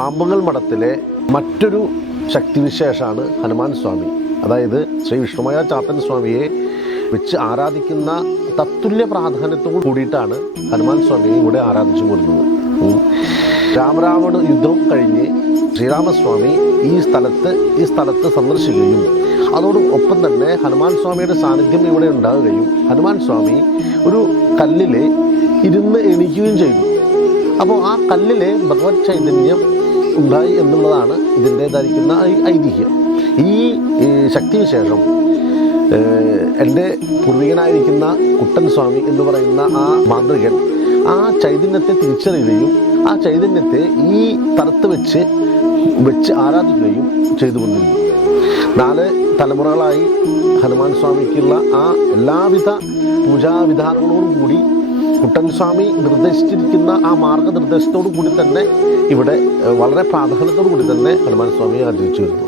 പാമ്പുങ്ങൽ മഠത്തിലെ മറ്റൊരു ശക്തിവിശേഷമാണ് ഹനുമാൻ സ്വാമി. അതായത് ശ്രീ വിഷ്ണുമായ ചാത്തൻ സ്വാമിയെ വെച്ച് ആരാധിക്കുന്ന തത്തുല്യ പ്രാധാന്യത്തോട് കൂടിയിട്ടാണ് ഹനുമാൻ സ്വാമിയെ ഇവിടെ ആരാധിച്ചു പോരുന്നത്. രാമരാവണ യുദ്ധം കഴിഞ്ഞ് ശ്രീരാമസ്വാമി ഈ സ്ഥലത്ത് ഈ സ്ഥലത്ത് സന്ദർശിക്കുകയും അതോടൊപ്പം തന്നെ ഹനുമാൻ സ്വാമിയുടെ സാന്നിധ്യം ഇവിടെ ഉണ്ടാവുകയും ഹനുമാൻ സ്വാമി ഒരു കല്ലിൽ ഇരുന്ന് എണീക്കുകയും ചെയ്തു. അപ്പോൾ ആ കല്ലിലെ ഭഗവത് ചൈതന്യം ഉണ്ടായി എന്നുള്ളതാണ് ഇതിന്റേതായിരിക്കുന്ന ഐതിഹ്യം. ഈ ശക്തിവിശേഷം എന്റെ പൂർവികനായിരിക്കുന്ന കുട്ടൻ സ്വാമി എന്ന് പറയുന്ന ആ മാന്ത്രികൻ ആ ചൈതന്യത്തെ തിരിച്ചറിയുകയും ആ ചൈതന്യത്തെ ഈ തലത്ത് വെച്ച് വെച്ച് ആരാധിക്കുകയും ചെയ്തുകൊണ്ടിരുന്നു. നാല് തലമുറകളായി ഹനുമാൻ സ്വാമിക്കുള്ള ആ എല്ലാവിധ പൂജാവിധാനങ്ങളോടും കൂടി കുട്ടൻ സ്വാമി നിർദ്ദേശിച്ചിരിക്കുന്ന ആ മാർഗനിർദ്ദേശത്തോടു കൂടി തന്നെ ഇവിടെ വളരെ പ്രാധാന്യത്തോടു കൂടി തന്നെ ഹനുമാൻ സ്വാമിയെ ആചരിച്ചു വരുന്നു.